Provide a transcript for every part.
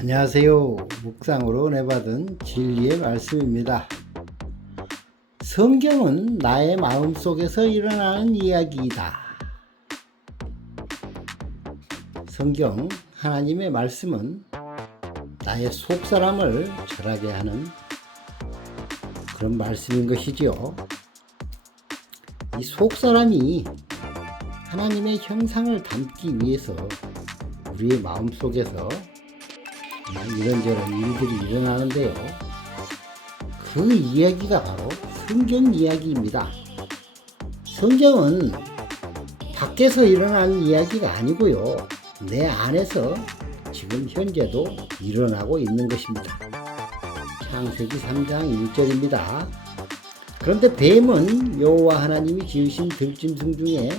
안녕하세요. 묵상으로 내받은 진리의 말씀입니다. 성경은 나의 마음속에서 일어나는 이야기이다. 성경, 하나님의 말씀은 나의 속사람을 절하게 하는 그런 말씀인 것이지요. 이 속사람이 하나님의 형상을 담기 위해서 우리의 마음속에서 이런저런 일들이 일어나는데요. 그 이야기가 바로 성경 이야기입니다. 성경은 밖에서 일어나는 이야기가 아니고요. 내 안에서 지금 현재도 일어나고 있는 것입니다. 창세기 3장 1절입니다. 그런데 뱀은 여호와 하나님이 지으신 들짐승 중에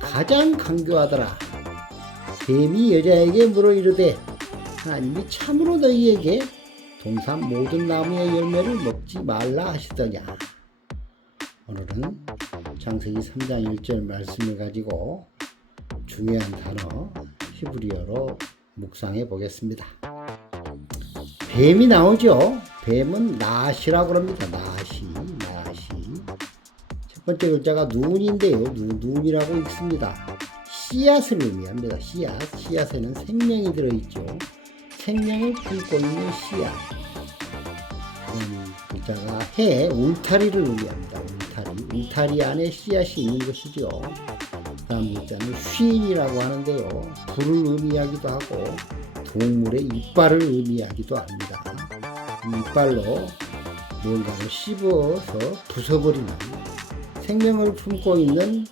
가장 강교하더라. 뱀이 여자에게 물어 이르되 하나님이 참으로 너희에게 동산 모든 나무의 열매를 먹지 말라 하시더냐. 오늘은 창세기 3장 1절 말씀을 가지고 중요한 단어 히브리어로 묵상해 보겠습니다. 뱀이 나오죠. 뱀은 낫이라고 합니다. 낫이. 첫 번째 글자가 눈인데요. 눈이라고 읽습니다. 씨앗을 의미합니다. 씨앗에는 생명이 들어있죠. 생명을 품고 있는 씨앗. 글자가 해, 울타리를 의미합니다. 울타리 안에 씨앗이 있는 것이죠. 다음 글자는 쉰이라고 하는데요. 불을 의미하기도 하고 동물의 이빨을 의미하기도 합니다. 이 이빨로 뭔가를 씹어서 부숴버리는, 생명을 품고 있는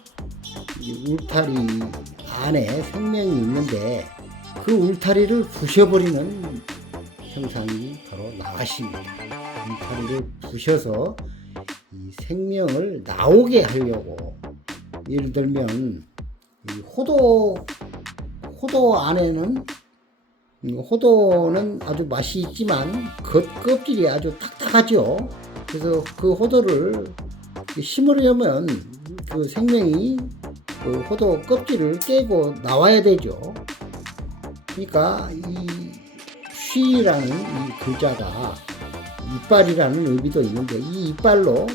이 울타리 안에 생명이 있는데 그 울타리를 부셔버리는 형상이 바로 낫입니다. 울타리를 부셔서 이 생명을 나오게 하려고, 예를 들면 이 호도 안에는, 호도는 아주 맛이 있지만 겉껍질이 아주 딱딱하죠. 그래서 그 호도를 심으려면 그 생명이 그 호도 껍질을 깨고 나와야 되죠. 그러니까 이 쉬라는 이 글자가 이빨이라는 의미도 있는데, 이 이빨로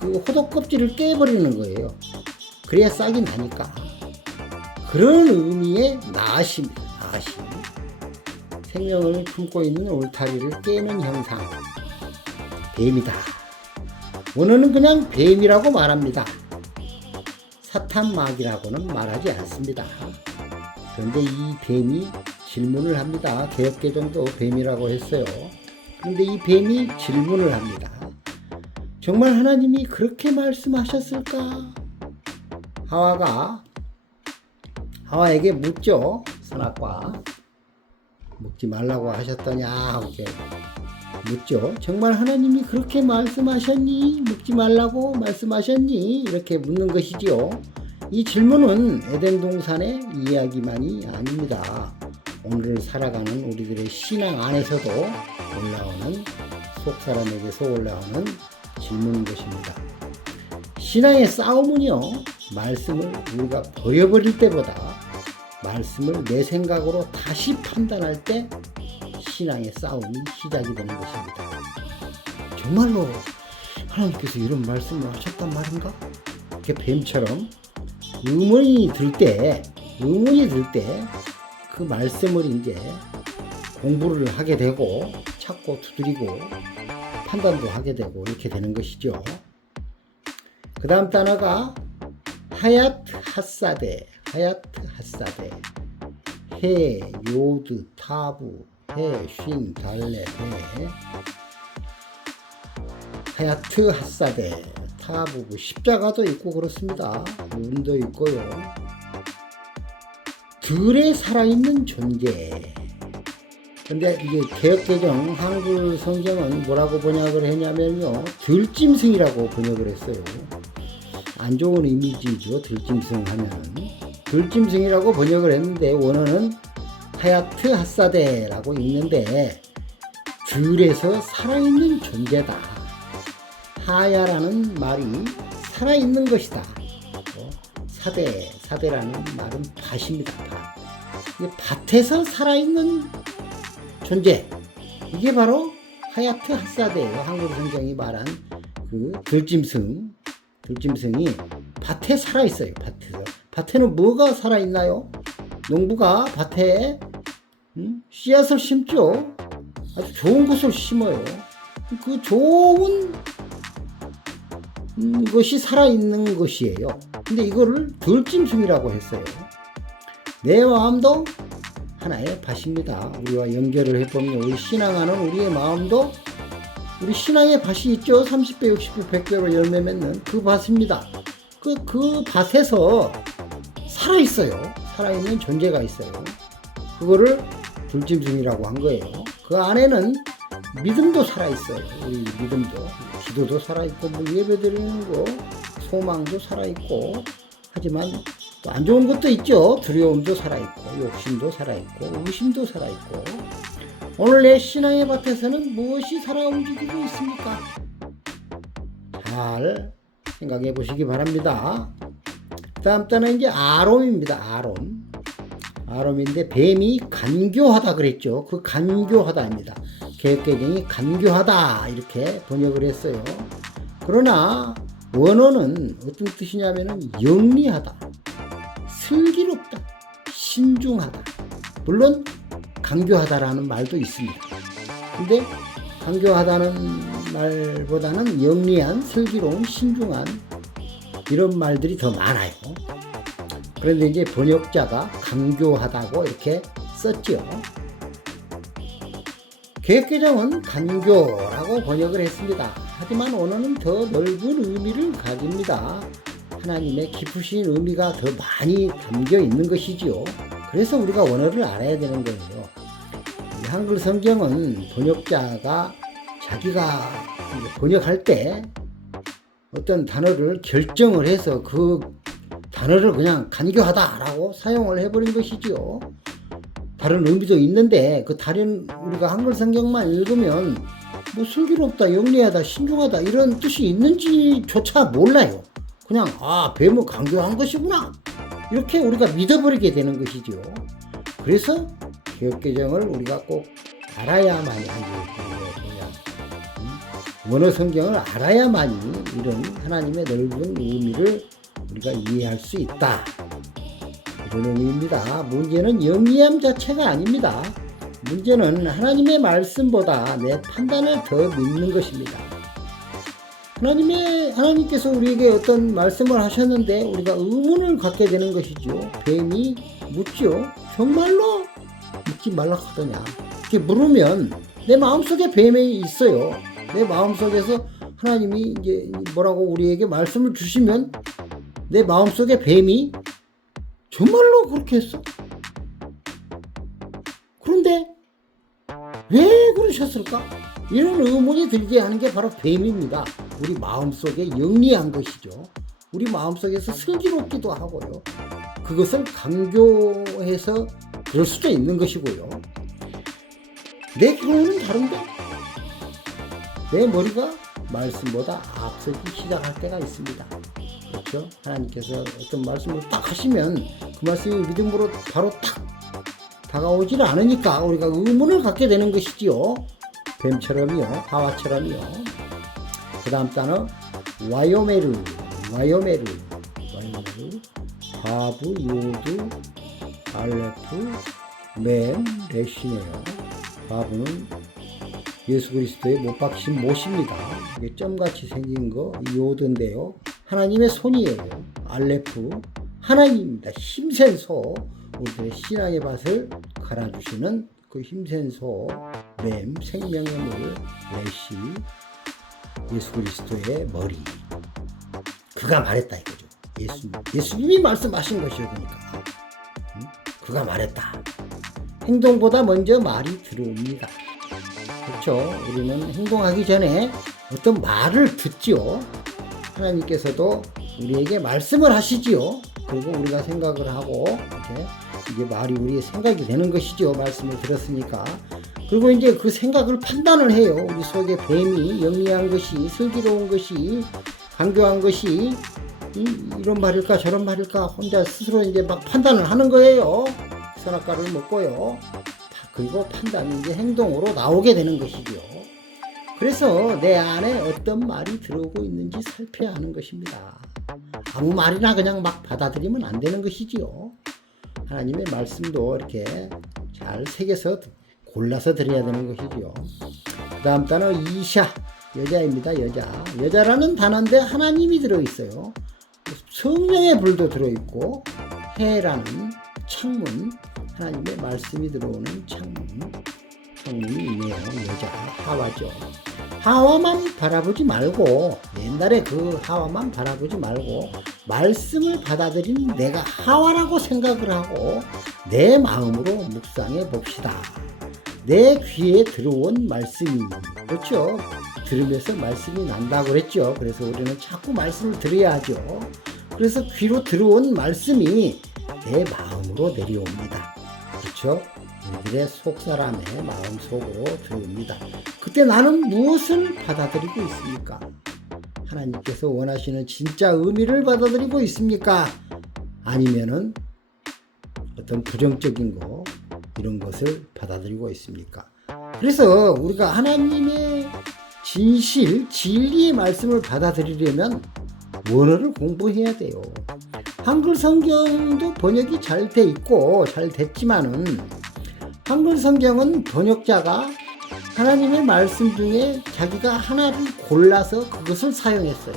그 호도 껍질을 깨버리는 거예요. 그래야 싹이 나니까. 그런 의미의 낫입니다. 낫이 생명을 품고 있는 울타리를 깨는 형상, 뱀이다. 원어는 그냥 뱀이라고 말합니다. 사탄마귀라고는 말하지 않습니다. 그런데 이 뱀이 질문을 합니다. 개역개정도 뱀이라고 했어요. 그런데 이 뱀이 질문을 합니다. 정말 하나님이 그렇게 말씀하셨을까? 하와에게 묻죠. 선악과 먹지 말라고 하셨더냐? 이렇게 묻죠. 정말 하나님이 그렇게 말씀하셨니? 먹지 말라고 말씀하셨니? 이렇게 묻는 것이지요. 이 질문은 에덴 동산의 이야기만이 아닙니다. 오늘을 살아가는 우리들의 신앙 안에서도 올라오는, 속사람에게서 올라오는 질문인 것입니다. 신앙의 싸움은요, 말씀을 우리가 버려버릴 때보다 말씀을 내 생각으로 다시 판단할 때 신앙의 싸움이 시작이 되는 것입니다. 정말로 하나님께서 이런 말씀을 하셨단 말인가? 이렇게 뱀처럼 의문이 들 때 그 말씀을 이제 공부를 하게 되고, 찾고 두드리고 판단도 하게 되고 이렇게 되는 것이죠. 그 다음 단어가 하얏트 핫사데. 해, 요드, 타부, 해, 쉰, 달레, 해. 하얏트 핫사데. 타부, 십자가도 있고 그렇습니다. 운도 있고요. 들에 살아있는 존재. 근데 이게 개역개정 한글 성경은 뭐라고 번역을 했냐면요, 들짐승이라고 번역을 했어요. 안 좋은 이미지죠. 들짐승 하면 들짐승이라고 번역을 했는데, 원어는 하얏트 핫사데라고 읽는데 들에서 살아있는 존재다. 하야라는 말이 살아있는 것이다. 사대라는 말은 밭입니다. 밭. 밭에서 살아있는 존재. 이게 바로 하야트 핫사드예요. 한국 성경이 말한 그 들짐승이 밭에 살아있어요. 밭에는 뭐가 살아있나요? 농부가 밭에 씨앗을 심죠. 아주 좋은 것을 심어요. 그 좋은 것이 살아있는 것이에요. 근데 이거를 들짐승이라고 했어요. 내 마음도 하나의 밭입니다. 우리와 연결을 해보면 우리 신앙하는 우리의 마음도 우리 신앙의 밭이 있죠. 30배, 60배, 100배로 열매 맺는 그 밭입니다. 그 밭에서 살아있어요. 살아있는 존재가 있어요. 그거를 들짐승이라고 한 거예요. 그 안에는 믿음도 살아있어요. 우리 믿음도, 기도도 살아있고, 뭐 예배드리는 거, 소망도 살아있고, 하지만 또 안 좋은 것도 있죠. 두려움도 살아있고, 욕심도 살아있고, 의심도 살아있고. 오늘 내 신앙의 밭에서는 무엇이 살아 움직이고 있습니까? 잘 생각해 보시기 바랍니다. 다음 단은 이제 아롬입니다. 아롬인데 뱀이 간교하다 그랬죠. 그 간교하다입니다. 개혁개정이 간교하다 이렇게 번역을 했어요. 그러나 원어는 어떤 뜻이냐면은 영리하다, 슬기롭다, 신중하다. 물론 간교하다라는 말도 있습니다. 근데 간교하다는 말보다는 영리한, 슬기로운, 신중한 이런 말들이 더 많아요. 그런데 이제 번역자가 간교하다고 이렇게 썼죠. 개혁개정은 간교라고 번역을 했습니다. 하지만 원어는 더 넓은 의미를 가집니다. 하나님의 깊으신 의미가 더 많이 담겨 있는 것이지요. 그래서 우리가 원어를 알아야 되는 거예요. 한글 성경은 번역자가 자기가 번역할 때 어떤 단어를 결정을 해서 그 단어를 그냥 간교하다라고 사용을 해버린 것이지요. 다른 의미도 있는데 그 다른 우리가 한글 성경만 읽으면 뭐 슬기롭다, 영리하다, 신중하다 이런 뜻이 있는지조차 몰라요. 그냥 뱀은 간교한 것이구나 이렇게 우리가 믿어버리게 되는 것이죠. 그래서 개혁개정을 우리가 꼭 알아야만이 원어 성경을 알아야만이 이런 하나님의 넓은 의미를 우리가 이해할 수 있다. 이런 의미입니다. 문제는 영리함 자체가 아닙니다. 문제는 하나님의 말씀보다 내 판단을 더 믿는 것입니다. 하나님께서 우리에게 어떤 말씀을 하셨는데 우리가 의문을 갖게 되는 것이죠. 뱀이 묻죠. 정말로 묻지 말라 하더냐. 이렇게 물으면 내 마음속에 뱀이 있어요. 내 마음속에서 하나님이 이제 뭐라고 우리에게 말씀을 주시면 내 마음속에 뱀이 정말로 그렇게 했어? 그런데 왜 그러셨을까? 이런 의문이 들게 하는 게 바로 뱀입니다. 우리 마음속에 영리한 것이죠. 우리 마음속에서 슬기롭기도 하고요. 그것을 강조해서 그럴 수도 있는 것이고요. 내 경우는 다른데 내 머리가 말씀보다 앞서기 시작할 때가 있습니다. 그렇죠? 하나님께서 어떤 말씀을 딱 하시면 그 말씀이 믿음으로 바로 딱 다가오질 않으니까 우리가 의문을 갖게 되는 것이지요. 뱀처럼이요, 하와처럼이요. 그 다음 단어 와요메르, 바브, 요드, 알레프, 맨, 레시네요. 바브는 예수 그리스도의 못 박힌 못입니다. 이게 점같이 생긴 거 요드인데요. 하나님의 손이에요. 알레프, 하나님입니다. 힘센 소, 우리들의 신앙의 밭을 갈아주시는 그 힘센 소, 뱀, 생명의 물, 레시, 예수 그리스도의 머리. 그가 말했다 이거죠. 예수님이 말씀하신 것이요. 그러니까 그가 말했다. 행동보다 먼저 말이 들어옵니다. 그렇죠. 우리는 행동하기 전에 어떤 말을 듣지요. 하나님께서도 우리에게 말씀을 하시지요. 그리고 우리가 생각을 하고 이제 말이 우리의 생각이 되는 것이죠. 말씀을 들었으니까. 그리고 이제 그 생각을 판단을 해요. 우리 속에 뱀이 영리한 것이, 슬기로운 것이, 강조한 것이 이런 말일까 저런 말일까 혼자 스스로 이제 막 판단을 하는 거예요. 선악과를 먹고요. 그리고 판단이 이제 행동으로 나오게 되는 것이죠. 그래서 내 안에 어떤 말이 들어오고 있는지 살펴야 하는 것입니다. 아무 말이나 그냥 막 받아들이면 안 되는 것이지요. 하나님의 말씀도 이렇게 잘 새겨서 골라서 드려야 되는 것이지요. 그 다음 단어 이샤, 여자입니다. 여자라는 단어인데 하나님이 들어있어요. 성령의 불도 들어있고 해라는 창문, 하나님의 말씀이 들어오는 창문이 있네요. 여자, 하와죠. 하와만 바라보지 말고, 옛날에 그 하와만 바라보지 말고 말씀을 받아들인 내가 하와라고 생각을 하고 내 마음으로 묵상해 봅시다. 내 귀에 들어온 말씀이, 그렇죠? 들으면서 말씀이 난다고 그랬죠. 그래서 우리는 자꾸 말씀을 들어야 하죠. 그래서 귀로 들어온 말씀이 내 마음으로 내려옵니다. 그렇죠? 우리들의 속사람의 마음 속으로 들어옵니다. 그때 나는 무엇을 받아들이고 있습니까? 하나님께서 원하시는 진짜 의미를 받아들이고 있습니까? 아니면은 어떤 부정적인 거, 이런 것을 받아들이고 있습니까? 그래서 우리가 하나님의 진실, 진리의 말씀을 받아들이려면 원어를 공부해야 돼요. 한글 성경도 번역이 잘 돼 있고 잘 됐지만은 한글 성경은 번역자가 하나님의 말씀 중에 자기가 하나를 골라서 그것을 사용했어요.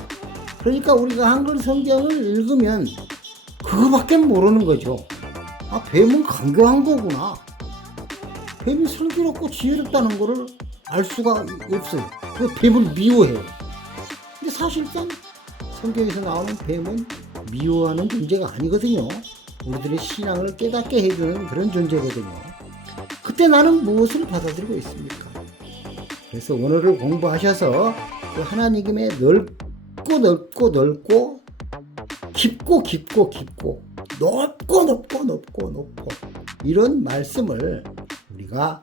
그러니까 우리가 한글 성경을 읽으면 그거밖에 모르는 거죠. 아, 뱀은 강교한 거구나. 뱀이 슬기롭고 지혜롭다는 거를 알 수가 없어요. 그 뱀을 미워해요. 근데 사실상 성경에서 나오는 뱀은 미워하는 존재가 아니거든요. 우리들의 신앙을 깨닫게 해주는 그런 존재거든요. 그때 나는 무엇을 받아들이고 있습니까? 그래서 원어를 공부하셔서 그 하나님의 넓고 깊고 높고 이런 말씀을 우리가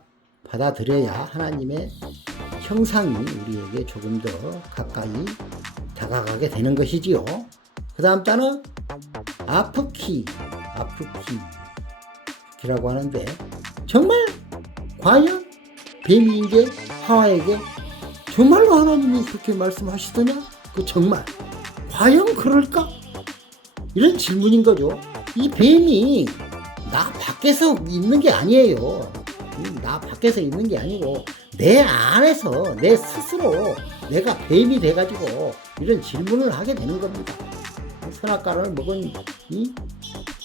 받아들여야 하나님의 형상이 우리에게 조금 더 가까이 다가가게 되는 것이지요. 그 다음 단어 아프키라고 하는데, 정말 과연 뱀이 이제 하와에게 정말로 하나님이 그렇게 말씀하시더냐? 그 정말 과연 그럴까? 이런 질문인 거죠. 이 뱀이 나 밖에서 있는 게 아니에요. 나 밖에서 있는 게 아니고 내 안에서 내 스스로 내가 뱀이 돼가지고 이런 질문을 하게 되는 겁니다. 선악과를 먹은 이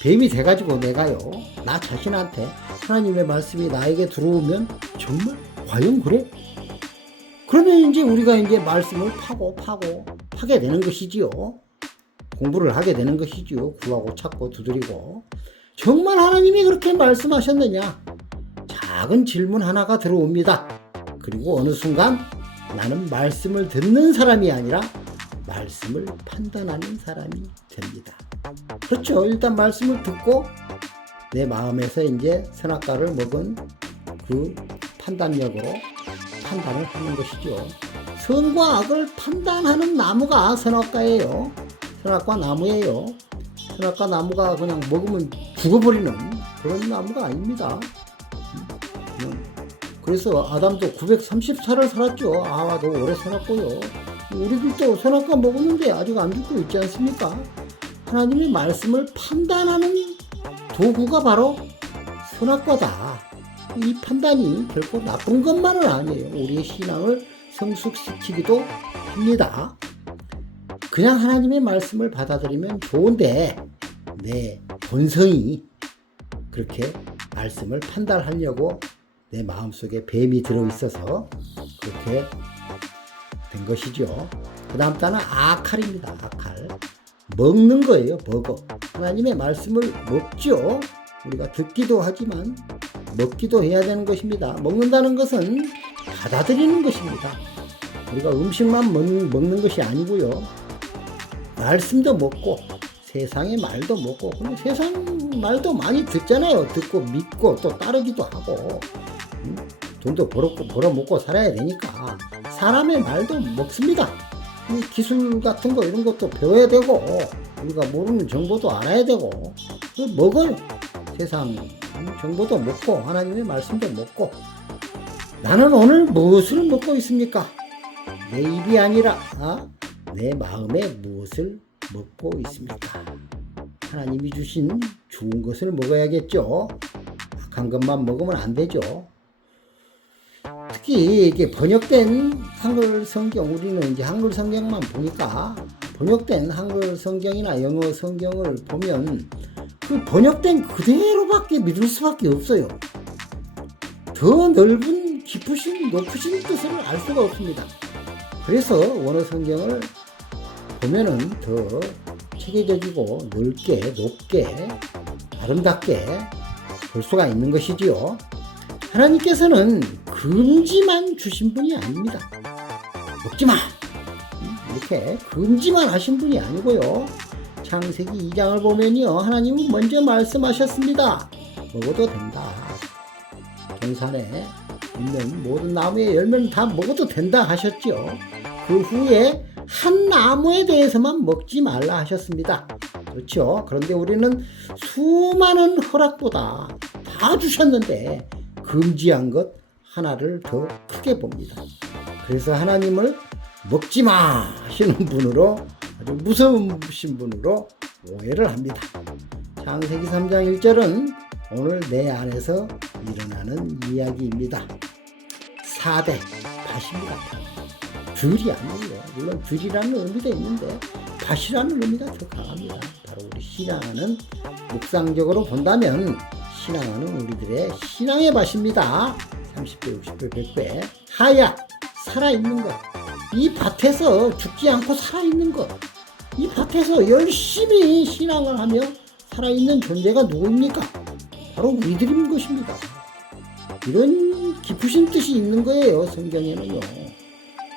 뱀이 돼가지고 내가요, 나 자신한테 하나님의 말씀이 나에게 들어오면 정말 과연 그래? 그러면 이제 우리가 이제 말씀을 파게 되는 것이지요. 공부를 하게 되는 것이지요. 구하고 찾고 두드리고. 정말 하나님이 그렇게 말씀하셨느냐? 작은 질문 하나가 들어옵니다. 그리고 어느 순간 나는 말씀을 듣는 사람이 아니라 말씀을 판단하는 사람이 됩니다. 그렇죠. 일단 말씀을 듣고 내 마음에서 이제 선악과를 먹은 그 판단력으로 판단을 하는 것이죠. 선과 악을 판단하는 나무가 선악과예요. 선악과 나무예요. 선악과 나무가 그냥 먹으면 죽어버리는 그런 나무가 아닙니다. 그래서 아담도 930살을 살았죠. 아와도 오래 살았고요. 우리들도 선악과 먹었는데 아직 안 죽고 있지 않습니까? 하나님의 말씀을 판단하는 도구가 바로 선악과다. 이 판단이 결코 나쁜 것만은 아니에요. 우리의 신앙을 성숙시키기도 합니다. 그냥 하나님의 말씀을 받아들이면 좋은데 내 본성이 그렇게 말씀을 판단하려고 내 마음속에 뱀이 들어있어서 그렇게 된 것이죠. 그 다음 단어 아칼입니다. 아칼. 먹는 거예요. 먹어. 하나님의 말씀을 먹죠. 우리가 듣기도 하지만 먹기도 해야 되는 것입니다. 먹는다는 것은 받아들이는 것입니다. 우리가 음식만 먹는 것이 아니고요. 말씀도 먹고 세상의 말도 먹고, 그럼 세상 말도 많이 듣잖아요. 듣고 믿고 또 따르기도 하고, 돈도 벌어먹고 살아야 되니까 사람의 말도 먹습니다. 기술 같은 거 이런 것도 배워야 되고 우리가 모르는 정보도 알아야 되고 먹어요. 세상 정보도 먹고 하나님의 말씀도 먹고 나는 오늘 무엇을 먹고 있습니까? 내 입이 아니라 내 마음에 무엇을 먹고 있습니까? 하나님이 주신 좋은 것을 먹어야겠죠. 악한 것만 먹으면 안 되죠. 특히 이게 번역된 한글 성경, 우리는 이제 한글 성경만 보니까 번역된 한글 성경이나 영어 성경을 보면 그 번역된 그대로밖에 믿을 수밖에 없어요. 더 넓은 깊으신 높으신 뜻을 알 수가 없습니다. 그래서 원어 성경을 보면은 더 체계적이고 넓게 높게 아름답게 볼 수가 있는 것이지요. 하나님께서는 금지만 주신 분이 아닙니다. 먹지마 이렇게 금지만 하신 분이 아니고요. 창세기 2장을 보면요, 하나님은 먼저 말씀하셨습니다. 먹어도 된다. 동산에 있는 모든 나무의 열매는 다 먹어도 된다 하셨죠. 그 후에 한 나무에 대해서만 먹지 말라 하셨습니다. 그렇죠. 그런데 우리는 수많은 허락보다 다 주셨는데 금지한 것 하나를 더 크게 봅니다. 그래서 하나님을 먹지마 하시는 분으로, 아주 무서우신 분으로 오해를 합니다. 창세기 3장 1절은 오늘 내 안에서 일어나는 이야기입니다. 4대 밭입니다. 들이 아니에요. 물론 들이라는 의미도 있는데 밭이라는 의미가 더 강합니다. 바로 우리 신앙은 묵상적으로 본다면 신앙은 우리들의 신앙의 밭입니다. 30배, 60배, 100배 하야 살아있는 것, 이 밭에서 죽지 않고 살아있는 것, 이 밭에서 열심히 신앙을 하며 살아있는 존재가 누구입니까? 바로 우리들인 것입니다. 이런 깊으신 뜻이 있는 거예요, 성경에는요.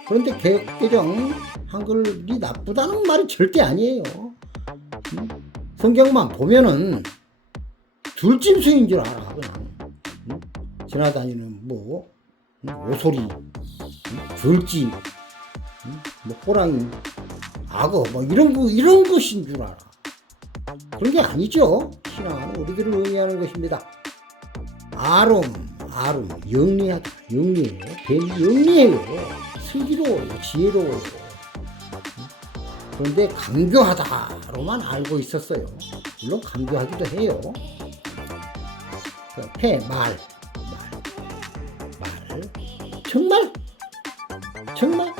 그런데 개혁개정 한글이 나쁘다는 말이 절대 아니에요. 성경만 보면은 들짐승인 줄 알아, 그냥. 지나다니는 오소리, 들쥐, 호랑이, 악어, 이런 것인 줄 알아. 그런 게 아니죠. 신앙은 우리들을 의미하는 것입니다. 아름, 영리하다, 영리해요. 뱀이 영리해요. 슬기로워요, 지혜로워요. 그런데 강교하다로만 알고 있었어요. 물론 강교하기도 해요. 말, 정말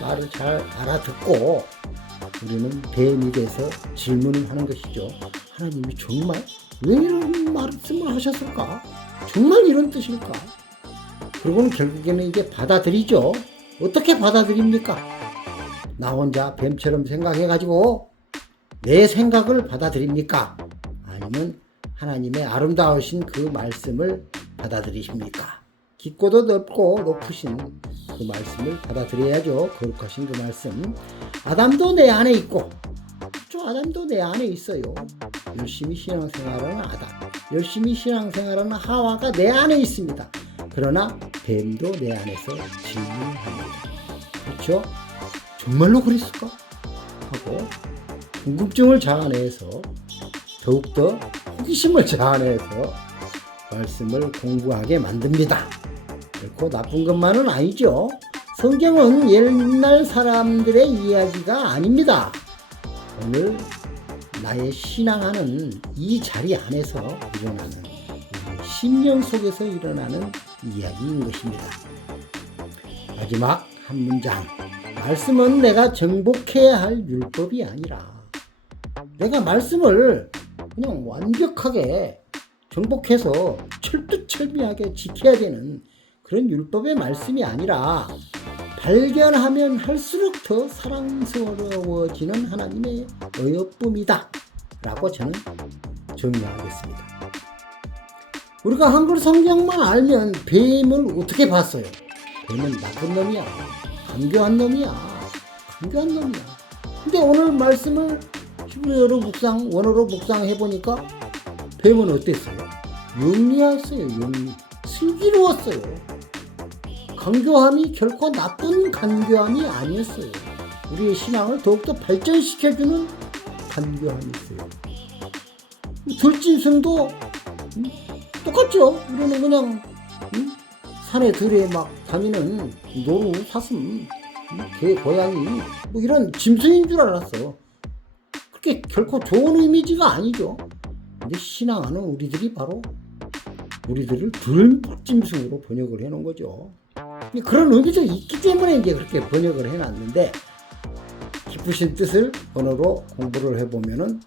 말을 잘 알아듣고 우리는 뱀이 돼서 질문을 하는 것이죠. 하나님이 정말 왜 이런 말씀을 하셨을까? 정말 이런 뜻일까? 그리고는 결국에는 이제 받아들이죠. 어떻게 받아들입니까? 나 혼자 뱀처럼 생각해가지고 내 생각을 받아들입니까? 아니면 하나님의 아름다우신 그 말씀을 받아들이십니까? 깊고도 넓고 높으신 그 말씀을 받아들여야죠. 거룩하신 그 말씀. 아담도 내 안에 있고, 아담도 내 안에 있어요. 열심히 신앙생활하는 아담, 열심히 신앙생활하는 하와가 내 안에 있습니다. 그러나 뱀도 내 안에서 질문합니다. 그렇죠? 정말로 그랬을까? 하고 궁금증을 자아내서 더욱더 호기심을 자아내서 말씀을 공부하게 만듭니다. 결코 나쁜 것만은 아니죠. 성경은 옛날 사람들의 이야기가 아닙니다. 오늘 나의 신앙하는 이 자리 안에서 일어나는, 심령 속에서 일어나는 이야기인 것입니다. 마지막 한 문장. 말씀은 내가 정복해야 할 율법이 아니라, 내가 말씀을 그냥 완벽하게 정복해서 철두철미하게 지켜야 되는 그런 율법의 말씀이 아니라, 발견하면 할수록 더 사랑스러워지는 하나님의 어여쁨이다 라고 저는 정리하겠습니다. 우리가 한글 성경만 알면 뱀을 어떻게 봤어요? 뱀은 나쁜 놈이야, 간교한 놈이야. 근데 오늘 말씀을 히브리어로 원어로 묵상해보니까 뱀은 어땠어요? 영리했어요. 슬기로웠어요. 간교함이 결코 나쁜 간교함이 아니었어요. 우리의 신앙을 더욱더 발전시켜주는 간교함이 있어요. 들짐승도 똑같죠. 우리는 그냥 산에 들에 막 다니는 노루, 사슴, 개, 고양이 뭐 이런 짐승인 줄 알았어. 그게 결코 좋은 이미지가 아니죠. 근데 신앙하는 우리들이 바로 우리들을 들짐승으로 번역을 해놓은 거죠. 그런 의미가 있기 때문에 이제 그렇게 번역을 해놨는데, 기쁘신 뜻을 언어로 공부를 해보면은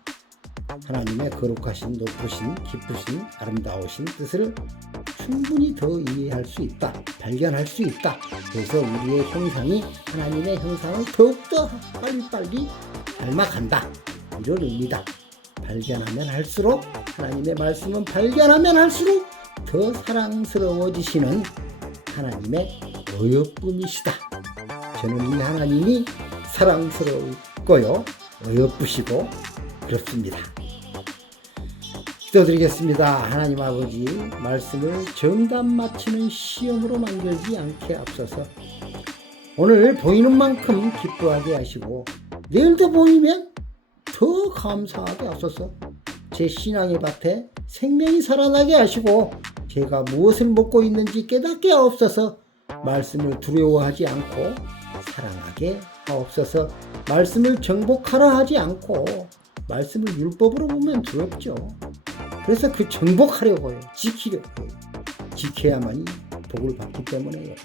하나님의 거룩하신, 높으신, 기쁘신, 아름다우신 뜻을 충분히 더 이해할 수 있다, 발견할 수 있다. 그래서 우리의 형상이 하나님의 형상을 더욱더 빨리빨리 닮아간다, 이런 의미다. 발견하면 할수록, 하나님의 말씀은 발견하면 할수록 더 사랑스러워지시는 하나님의 어여쁨이시다. 저는 이 하나님이 사랑스러웠고요, 어여쁘시고 그렇습니다. 기도드리겠습니다. 하나님 아버지, 말씀을 정답 맞히는 시험으로 만들지 않게 앞서서 오늘 보이는 만큼 기뻐하게 하시고, 내일도 보이면 더 감사하게 앞서서 제 신앙의 밭에 생명이 살아나게 하시고, 제가 무엇을 먹고 있는지 깨닫게 하옵소서. 말씀을 두려워하지 않고 사랑하게 하옵소서. 말씀을 정복하라 하지 않고, 말씀을 율법으로 보면 두렵죠. 그래서 그 정복하려고 해요. 지키려고 해요. 지켜야만이 복을 받기 때문에요.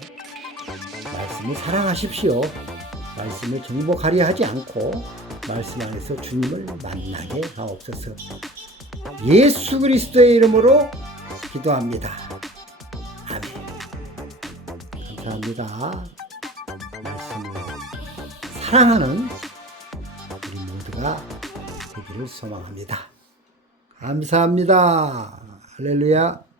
말씀을 사랑하십시오. 말씀을 정복하려 하지 않고 말씀 안에서 주님을 만나게 하옵소서. 예수 그리스도의 이름으로 기도합니다. 아멘. 감사합니다. 말씀을 사랑하는 우리 모두가 되기를 소망합니다. 감사합니다. 할렐루야.